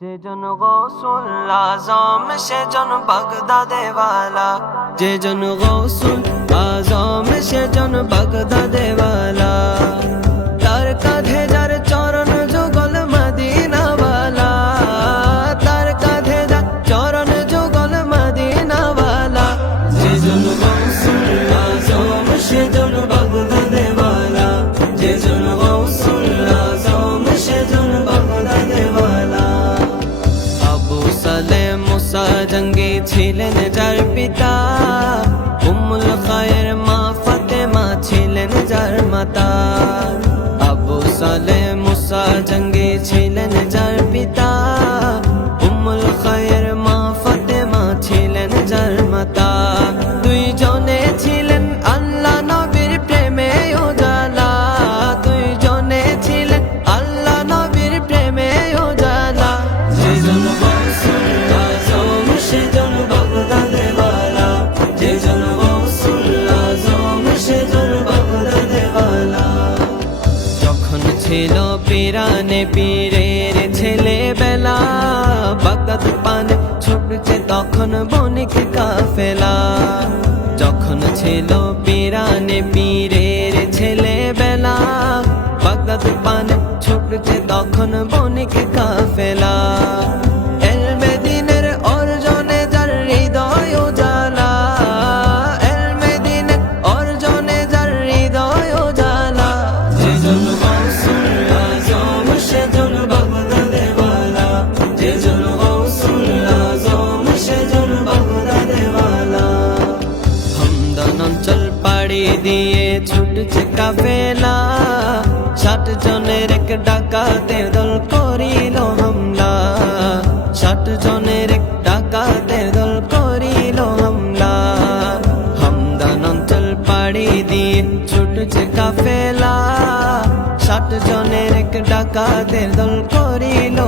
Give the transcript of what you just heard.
যে জন গৌসুল আজম সে জন বাগদাদে ওয়ালা, যে জন গৌসুল আজম সে জন বাগদাদে ওয়ালা, তার কাঁধে যার চরণ যুগল মদিনা ওয়ালা, তার কাঁধে যার চরণ যুগল মদিনা ওয়ালা। যে জন গৌসুল আজম সে জন বাগদাদে ওয়ালা, যে জন গৌসুল আজম সে জন বাগদাদে ওয়ালা। আবু সালেহ মুসা জঙ্গি ছিলেন যার পিতা, উম্মুল খায়ের মা ফাতেমা ছিলেন যার মাতা। আবু সালেহ মুসা জঙ্গি ছিলেন যার পিতা, উম্মুল খায়ের মা ফাতেমা ছিলেন যার মাতা। দুইজনে ছিলেন আল্লাহ নবীর প্রেমে উজালা, দুইজনে ছিলেন আল্লাহ নবীর প্রেমে উজালা। যে জন গৌসুল আজম সে জন বাগদাদে ওয়ালা, যে জন গৌসুল আজম সে জন বাগদাদে ওয়ালা। যখন ছিল পিরানে পীরের ছেলেবেলা, বাগদাদ পানে ছুটছে তখন বণিক কাফেলা। যখন ছিল পিরানে পীরের ছেলেবেলা, বাগদাদ পানে ছুটছে তখন বণিক কাফেলা। এলমে দ্বীনের অর্জনে যার হৃদয় উজালা, এলমে দ্বীনের অর্জনে যার হৃদয় উজালা। যে জন গৌসুল আজম সে জন বাগদাদে ওয়ালা, যে জন গৌসুল আজম সে জন বাগদাদে ওয়ালা। হামদান অঞ্চল পাড়ি দিয়ে ছুটছে কাফেলা, 60 জনের এক ডাকাতের দল করিল হামলা, 60 জনের এক ডাকাতের দল করিল হামলা। হামদান অঞ্চল পাড়ি দিয়ে ছুটছে কাফেলা, 60 জনের এক ডাকাতের দল করিল